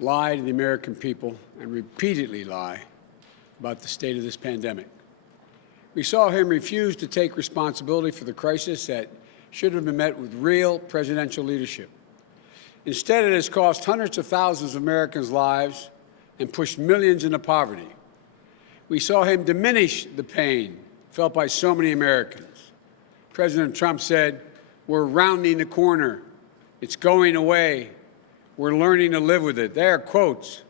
lie to the American people and repeatedly lie about the state of this pandemic. We saw him refuse to take responsibility for the crisis that should have been met with real presidential leadership. Instead, it has cost hundreds of thousands of Americans' lives and pushed millions into poverty. We saw him diminish the pain felt by so many Americans. President Trump said, "We're rounding the corner. It's going away. We're learning to live with it." They are quotes.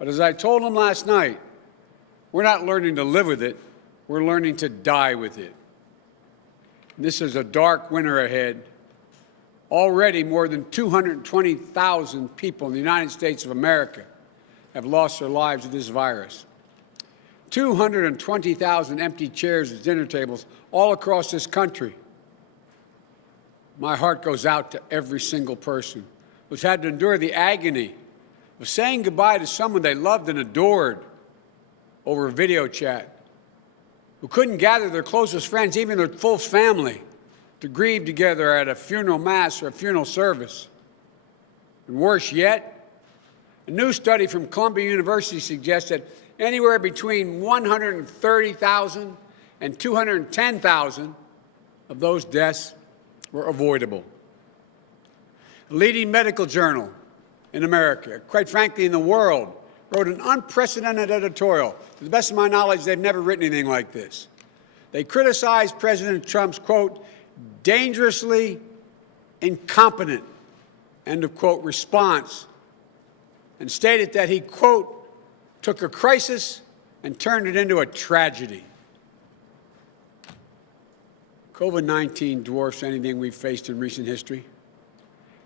But as I told him last night, we're not learning to live with it. We're learning to die with it. This is a dark winter ahead. Already, more than 220,000 people in the United States of America have lost their lives to this virus. 220,000 empty chairs at dinner tables all across this country. My heart goes out to every single person who's had to endure the agony of saying goodbye to someone they loved and adored over video chat, who couldn't gather their closest friends, even their full family, to grieve together at a funeral mass or a funeral service. And worse yet, a new study from Columbia University suggests that anywhere between 130,000 and 210,000 of those deaths were avoidable. A leading medical journal in America, quite frankly in the world, wrote an unprecedented editorial. To the best of my knowledge, they've never written anything like this. They criticized President Trump's, quote, dangerously incompetent, end of quote, response, and stated that he, quote, took a crisis and turned it into a tragedy. COVID-19 dwarfs anything we've faced in recent history,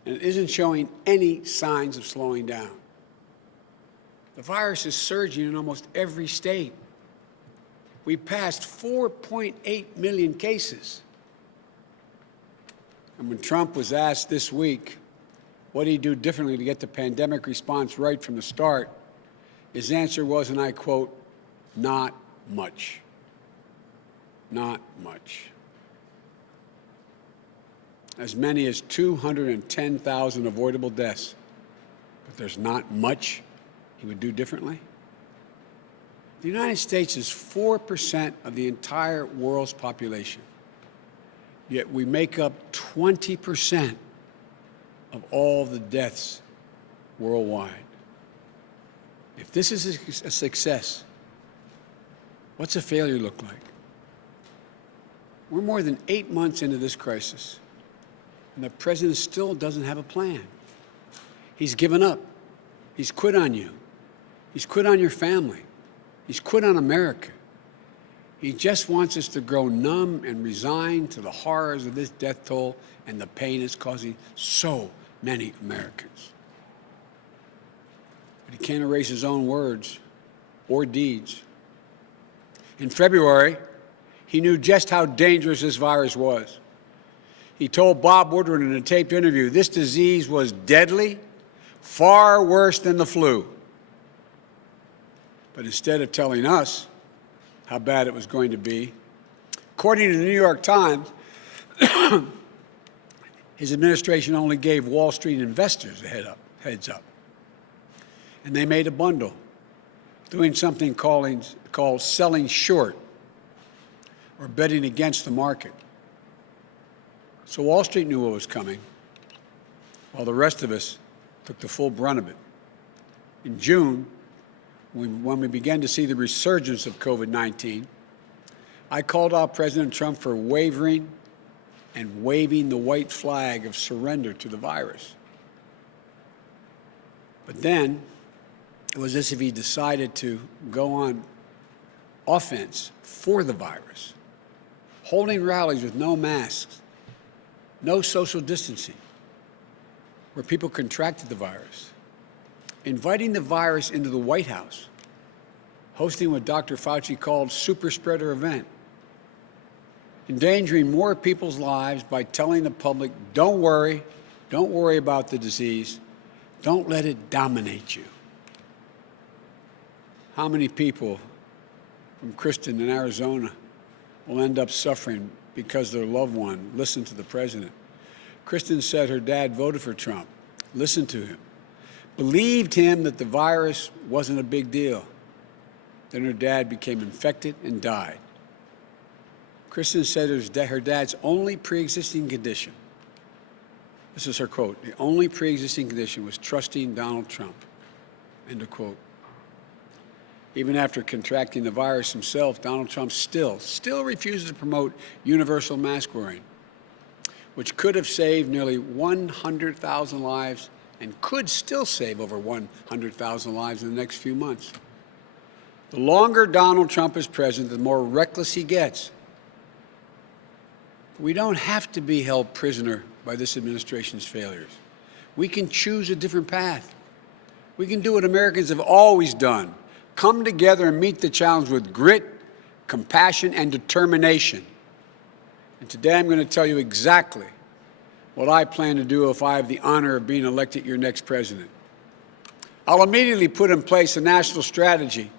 and it isn't showing any signs of slowing down. The virus is surging in almost every state. We passed 4.8 million cases. And when Trump was asked this week what he'd do differently to get the pandemic response right from the start, his answer was, and I quote, "Not much. Not much." As many as 210,000 avoidable deaths, but there's not much he would do differently? The United States is 4% of the entire world's population, yet we make up 20% of all the deaths worldwide. If this is a success, what's a failure look like? We're more than 8 months into this crisis, and the president still doesn't have a plan. He's given up. He's quit on you. He's quit on your family. He's quit on America. He just wants us to grow numb and resigned to the horrors of this death toll and the pain it's causing so many Americans. But he can't erase his own words or deeds. In February, he knew just how dangerous this virus was. He told Bob Woodward in a taped interview, this disease was deadly, far worse than the flu. But instead of telling us how bad it was going to be, according to the New York Times, his administration only gave Wall Street investors a heads up. And they made a bundle, doing something called selling short or betting against the market. So Wall Street knew what was coming, while the rest of us took the full brunt of it. In June, when we began to see the resurgence of COVID-19, I called out President Trump for wavering and waving the white flag of surrender to the virus. But then, it was as if he decided to go on offense for the virus, holding rallies with no masks, no social distancing, where people contracted the virus, inviting the virus into the White House, hosting what Dr. Fauci called super spreader event, endangering more people's lives by telling the public, don't worry about the disease, don't let it dominate you. How many people from Kristen in Arizona will end up suffering because their loved one listened to the president? Kristen said her dad voted for Trump. Listen to him. believed him that the virus wasn't a big deal. Then her dad became infected and died. Kristen said it was her dad's only pre-existing condition. This is her quote: "The only pre-existing condition was trusting Donald Trump." End of quote. Even after contracting the virus himself, Donald Trump still refuses to promote universal mask wearing, which could have saved nearly 100,000 lives and could still save over 100,000 lives in the next few months. The longer Donald Trump is president, the more reckless he gets. We don't have to be held prisoner by this administration's failures. We can choose a different path. We can do what Americans have always done: come together and meet the challenge with grit, compassion, and determination. And today I'm going to tell you exactly what I plan to do if I have the honor of being elected your next president. I'll immediately put in place a national strategy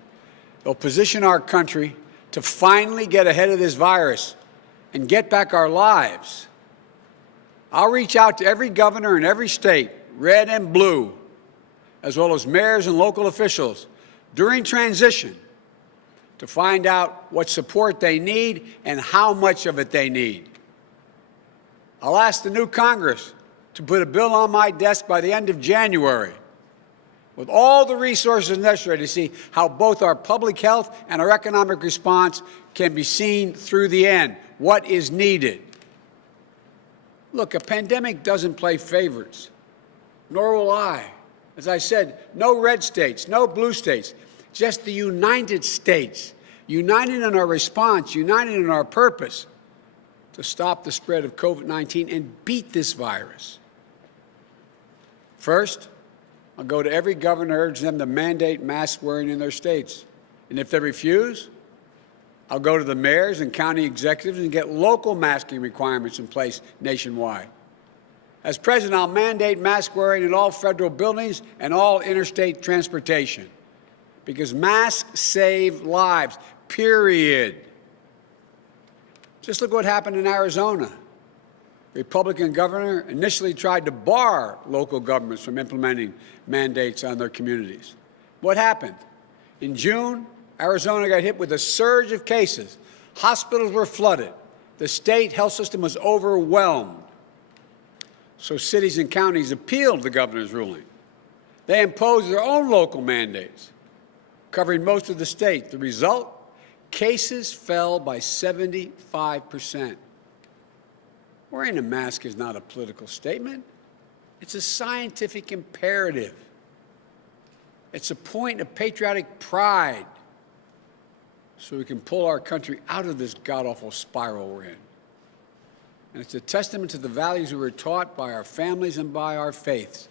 that will position our country to finally get ahead of this virus and get back our lives. I'll reach out to every governor in every state, red and blue, as well as mayors and local officials during transition, to find out what support they need and how much of it they need. I'll ask the new Congress to put a bill on my desk by the end of January with all the resources necessary to see how both our public health and our economic response can be seen through the end. What is needed? Look, a pandemic doesn't play favorites, nor will I. As I said, no red states, no blue states, just the United States, united in our response, united in our purpose to stop the spread of COVID-19 and beat this virus. First, I'll go to every governor, urge them to mandate mask wearing in their states. And if they refuse, I'll go to the mayors and county executives and get local masking requirements in place nationwide. As president, I'll mandate mask wearing in all federal buildings and all interstate transportation, because masks save lives, period. Just look what happened in Arizona. The Republican governor initially tried to bar local governments from implementing mandates on their communities. What happened? In June, Arizona got hit with a surge of cases. Hospitals were flooded. The state health system was overwhelmed. So cities and counties appealed the governor's ruling. They imposed their own local mandates, covering most of the state. The result? Cases fell by 75%. Wearing a mask is not a political statement. It's a scientific imperative. It's a point of patriotic pride so we can pull our country out of this god-awful spiral we're in. And it's a testament to the values we were taught by our families and by our faiths.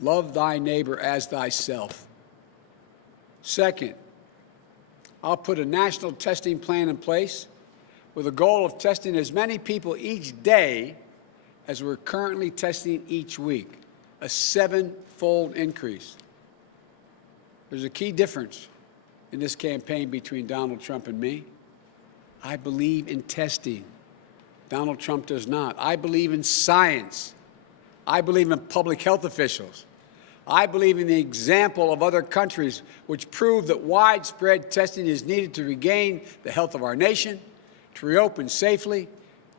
Love thy neighbor as thyself. Second, I'll put a national testing plan in place with a goal of testing as many people each day as we're currently testing each week, a 7-fold increase. There's a key difference in this campaign between Donald Trump and me. I believe in testing. Donald Trump does not. I believe in science. I believe in public health officials. I believe in the example of other countries which prove that widespread testing is needed to regain the health of our nation, to reopen safely,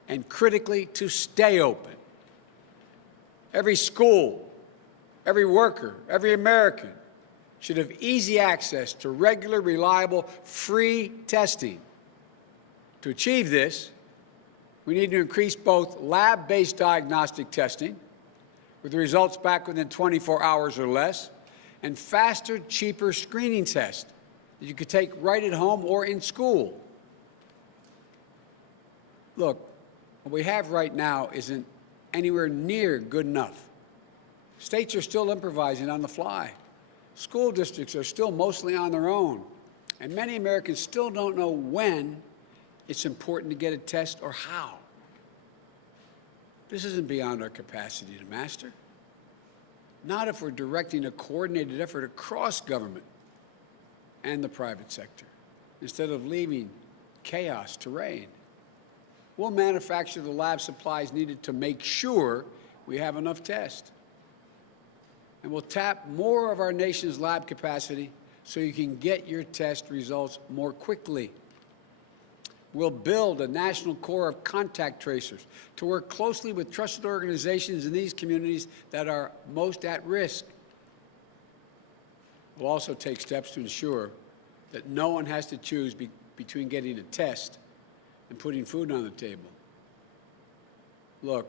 and critically, to stay open. Every school, every worker, every American should have easy access to regular, reliable, free testing. To achieve this, we need to increase both lab-based diagnostic testing, with the results back within 24 hours or less, and faster, cheaper screening tests that you could take right at home or in school. Look, what we have right now isn't anywhere near good enough. States are still improvising on the fly. School districts are still mostly on their own. And many Americans still don't know when it's important to get a test or how. This isn't beyond our capacity to master. Not if we're directing a coordinated effort across government and the private sector, instead of leaving chaos to reign. We'll manufacture the lab supplies needed to make sure we have enough tests. And we'll tap more of our nation's lab capacity so you can get your test results more quickly. We'll build a national corps of contact tracers to work closely with trusted organizations in these communities that are most at risk. We'll also take steps to ensure that no one has to choose between getting a test and putting food on the table. Look,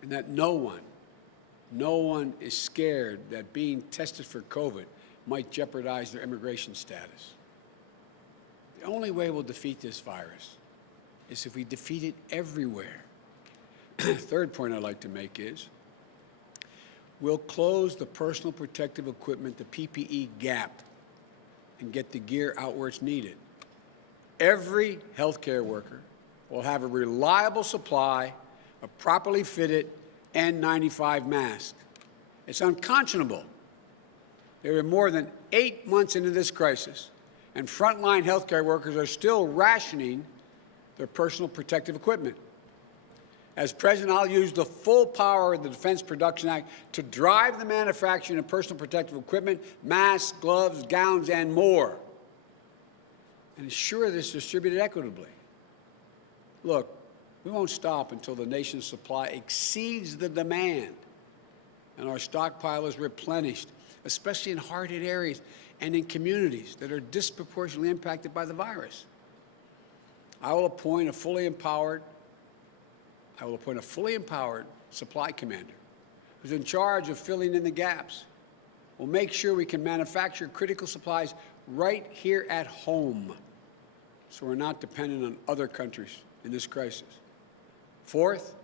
and that no one is scared that being tested for COVID might jeopardize their immigration status. The only way we'll defeat this virus is if we defeat it everywhere. Third point I'd like to make is we'll close the personal protective equipment, the PPE gap, and get the gear out where it's needed. Every healthcare worker will have a reliable supply of properly fitted N95 masks. It's unconscionable. There are more than 8 months into this crisis, and frontline healthcare workers are still rationing their personal protective equipment. As president, I'll use the full power of the Defense Production Act to drive the manufacturing of personal protective equipment, masks, gloves, gowns, and more, and ensure this is distributed equitably. Look, we won't stop until the nation's supply exceeds the demand and our stockpile is replenished, especially in hard-hit areas and in communities that are disproportionately impacted by the virus. I will appoint a fully empowered supply commander who's in charge of filling in the gaps. We'll make sure we can manufacture critical supplies right here at home so we're not dependent on other countries in this crisis. Fourth,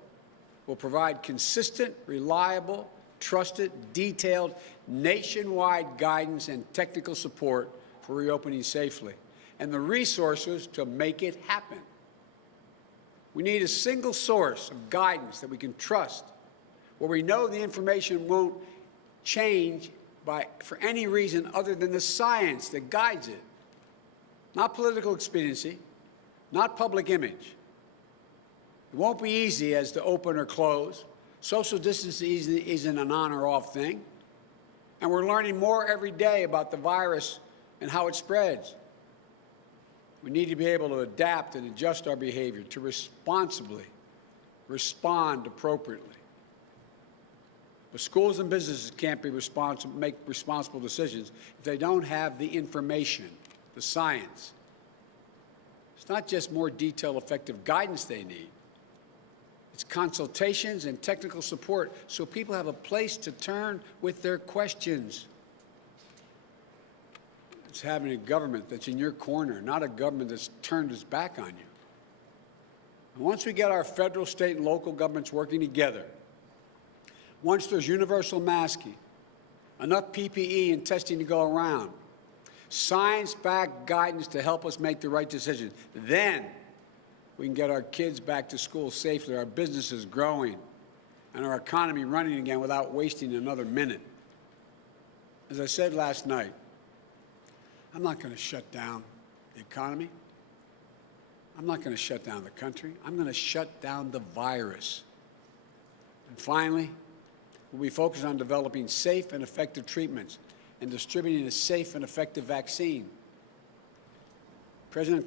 we'll provide consistent, reliable, trusted, detailed, nationwide guidance and technical support for reopening safely, and the resources to make it happen. We need a single source of guidance that we can trust, where we know the information won't change for any reason other than the science that guides it. Not political expediency, not public image. It won't be easy as to open or close. Social distancing isn't an on or off thing. And we're learning more every day about the virus and how it spreads. We need to be able to adapt and adjust our behavior to responsibly respond appropriately. But schools and businesses can't make responsible decisions if they don't have the information, the science. It's not just more detailed, effective guidance they need. It's consultations and technical support so people have a place to turn with their questions. It's having a government that's in your corner, not a government that's turned its back on you. And once we get our federal, state, and local governments working together, once there's universal masking, enough PPE and testing to go around, science-backed guidance to help us make the right decisions, then we can get our kids back to school safely, our businesses growing, and our economy running again without wasting another minute. As I said last night, I'm not going to shut down the economy. I'm not going to shut down the country. I'm going to shut down the virus. And finally, we'll be focused on developing safe and effective treatments and distributing a safe and effective vaccine. President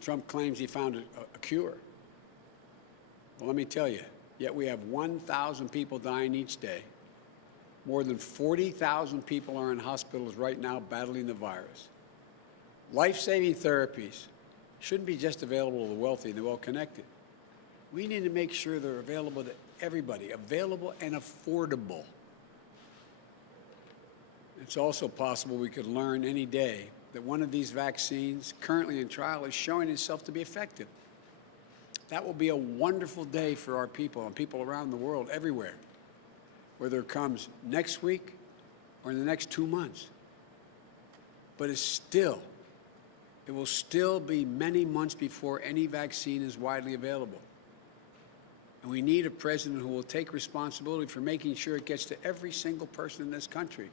Trump claims he found a cure. Well, let me tell you, yet we have 1,000 people dying each day. More than 40,000 people are in hospitals right now battling the virus. Life-saving therapies shouldn't be just available to the wealthy and the well-connected. We need to make sure they're available to everybody, available and affordable. It's also possible we could learn any day that one of these vaccines currently in trial is showing itself to be effective. That will be a wonderful day for our people and people around the world, everywhere, whether it comes next week or in the next 2 months. But it will still be many months before any vaccine is widely available. And we need a president who will take responsibility for making sure it gets to every single person in this country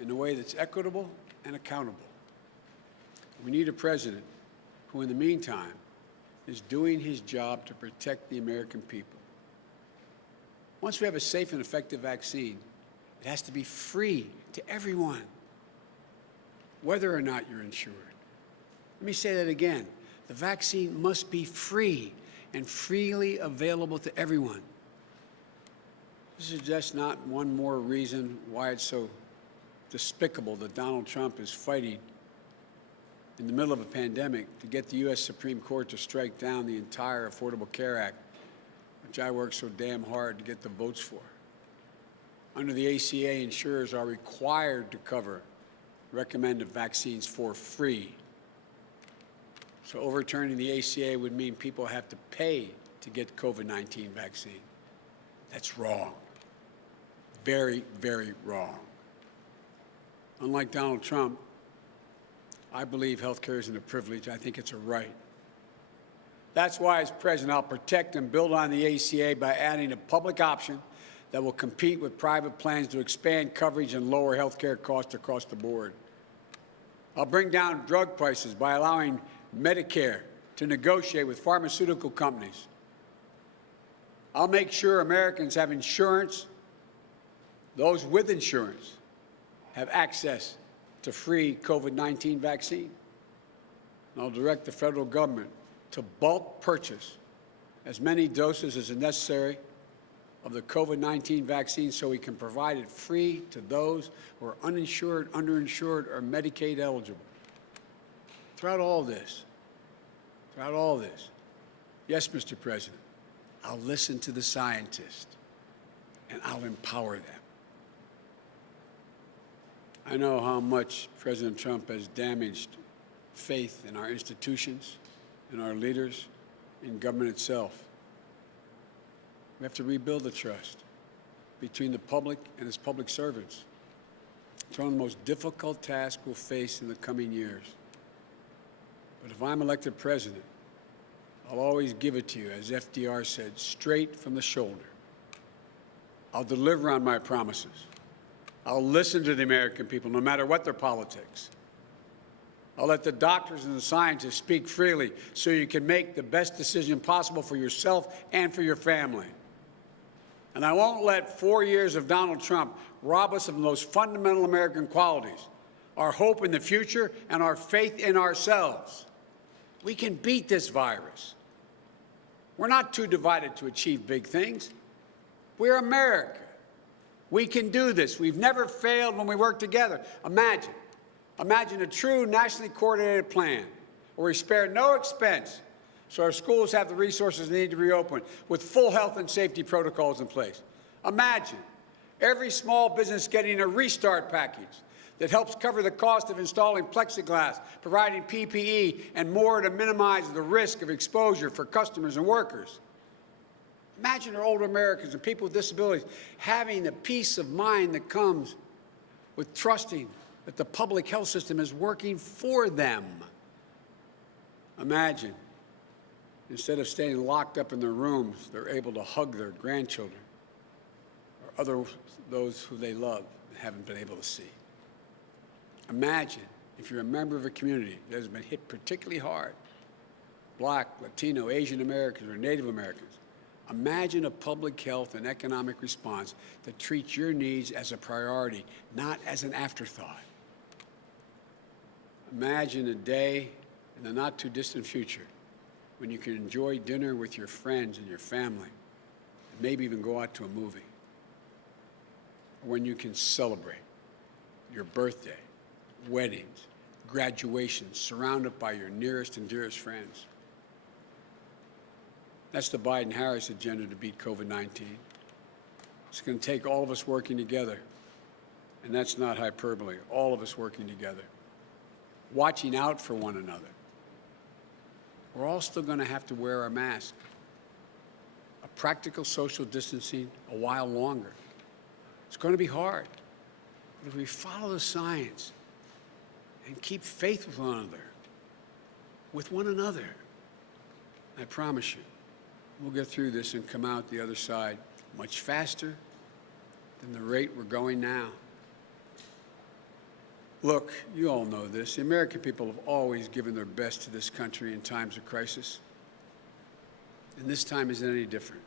in a way that's equitable and accountable. We need a president who, in the meantime, is doing his job to protect the American people. Once we have a safe and effective vaccine, It has to be free to everyone, whether or not you're insured. Let me say that again. The vaccine must be free and freely available to everyone. This is just not one more reason why it's so despicable that Donald Trump is fighting in the middle of a pandemic to get the U.S. Supreme Court to strike down the entire Affordable Care Act, which I worked so damn hard to get the votes for. Under the ACA, insurers are required to cover recommended vaccines for free. So overturning the ACA would mean people have to pay to get COVID-19 vaccine. That's wrong. Very, very wrong. Unlike Donald Trump, I believe health care isn't a privilege. I think it's a right. That's why, as president, I'll protect and build on the ACA by adding a public option that will compete with private plans to expand coverage and lower health care costs across the board. I'll bring down drug prices by allowing Medicare to negotiate with pharmaceutical companies. I'll make sure Americans have insurance, those with insurance have access to free COVID-19 vaccine. And I'll direct the federal government to bulk purchase as many doses as is necessary of the COVID-19 vaccine so we can provide it free to those who are uninsured, underinsured, or Medicaid eligible. Throughout all this, yes, Mr. President, I'll listen to the scientists and I'll empower them. I know how much President Trump has damaged faith in our institutions, in our leaders, in government itself. We have to rebuild the trust between the public and its public servants. It's one of the most difficult tasks we'll face in the coming years. But if I'm elected president, I'll always give it to you, as FDR said, straight from the shoulder. I'll deliver on my promises. I'll listen to the American people, no matter what their politics. I'll let the doctors and the scientists speak freely so you can make the best decision possible for yourself and for your family. And I won't let 4 years of Donald Trump rob us of the most fundamental American qualities, our hope in the future and our faith in ourselves. We can beat this virus. We're not too divided to achieve big things. We're America. We can do this. We've never failed when we work together. Imagine a true nationally coordinated plan where we spare no expense so our schools have the resources they need to reopen with full health and safety protocols in place. Imagine every small business getting a restart package that helps cover the cost of installing plexiglass, providing PPE, and more to minimize the risk of exposure for customers and workers. Imagine our older Americans and people with disabilities having the peace of mind that comes with trusting that the public health system is working for them. Imagine, instead of staying locked up in their rooms, they're able to hug their grandchildren or those who they love and haven't been able to see. Imagine if you're a member of a community that has been hit particularly hard, Black, Latino, Asian Americans, or Native Americans. Imagine a public health and economic response that treats your needs as a priority, not as an afterthought. Imagine a day in the not-too-distant future when you can enjoy dinner with your friends and your family, and maybe even go out to a movie. Or when you can celebrate your birthday, weddings, graduations, surrounded by your nearest and dearest friends. That's the Biden-Harris agenda to beat COVID-19. It's going to take all of us working together, and that's not hyperbole, all of us working together, watching out for one another. We're all still going to have to wear our mask, a practical social distancing a while longer. It's going to be hard, but if we follow the science and keep faith with one another, I promise you, we'll get through this and come out the other side much faster than the rate we're going now. Look, you all know this. The American people have always given their best to this country in times of crisis. And this time isn't any different.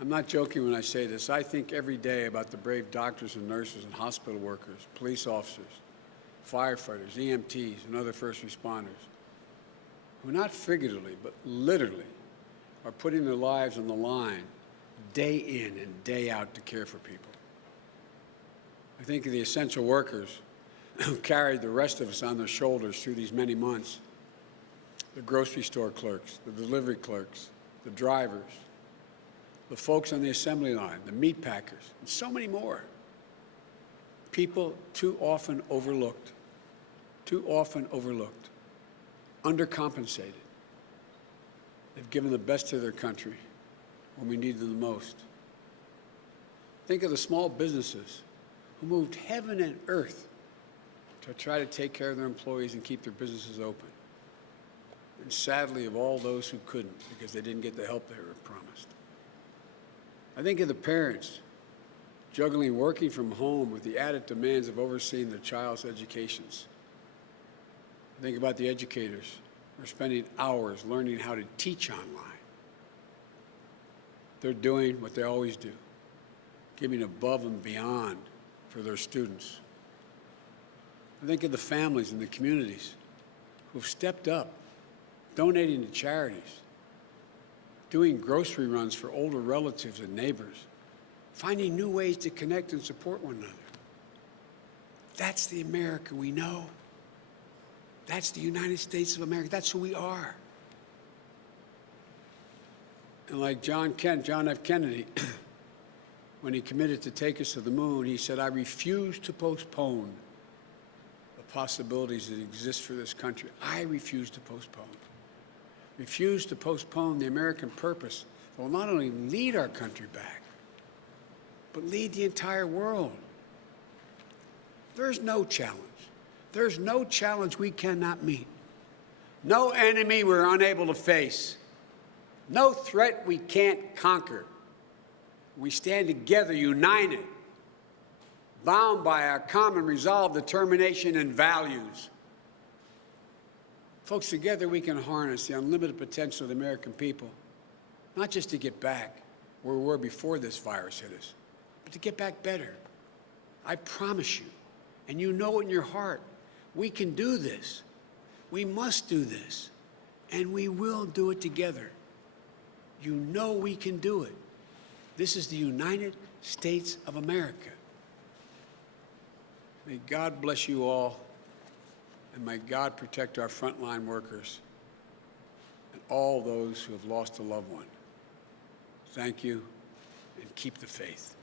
I'm not joking when I say this. I think every day about the brave doctors and nurses and hospital workers, police officers, firefighters, EMTs, and other first responders who not figuratively but literally are putting their lives on the line day in and day out to care for people. I think of the essential workers who carried the rest of us on their shoulders through these many months. The grocery store clerks, the delivery clerks, the drivers, the folks on the assembly line, the meat packers, and so many more. People too often overlooked, undercompensated. They've given the best to their country when we needed them the most. Think of the small businesses who moved heaven and earth to try to take care of their employees and keep their businesses open. And sadly, of all those who couldn't because they didn't get the help they were promised. I think of the parents juggling working from home with the added demands of overseeing their child's educations. I think about the educators who are spending hours learning how to teach online. They're doing what they always do, giving above and beyond for their students. I think of the families and the communities who've stepped up, donating to charities, doing grocery runs for older relatives and neighbors, finding new ways to connect and support one another. That's the America we know. That's the United States of America. That's who we are. And like John F. Kennedy, when he committed to take us to the moon, he said, "I refuse to postpone the possibilities that exist for this country. I refuse to postpone. Refuse to postpone the American purpose that will not only lead our country back, but lead the entire world." There's no challenge. There's no challenge we cannot meet. No enemy we're unable to face. No threat we can't conquer. We stand together, united, bound by our common resolve, determination, and values. Folks, together we can harness the unlimited potential of the American people, not just to get back where we were before this virus hit us, but to get back better. I promise you, and you know it in your heart, we can do this. We must do this, and we will do it together. You know we can do it. This is the United States of America. May God bless you all, and may God protect our frontline workers and all those who have lost a loved one. Thank you, and keep the faith.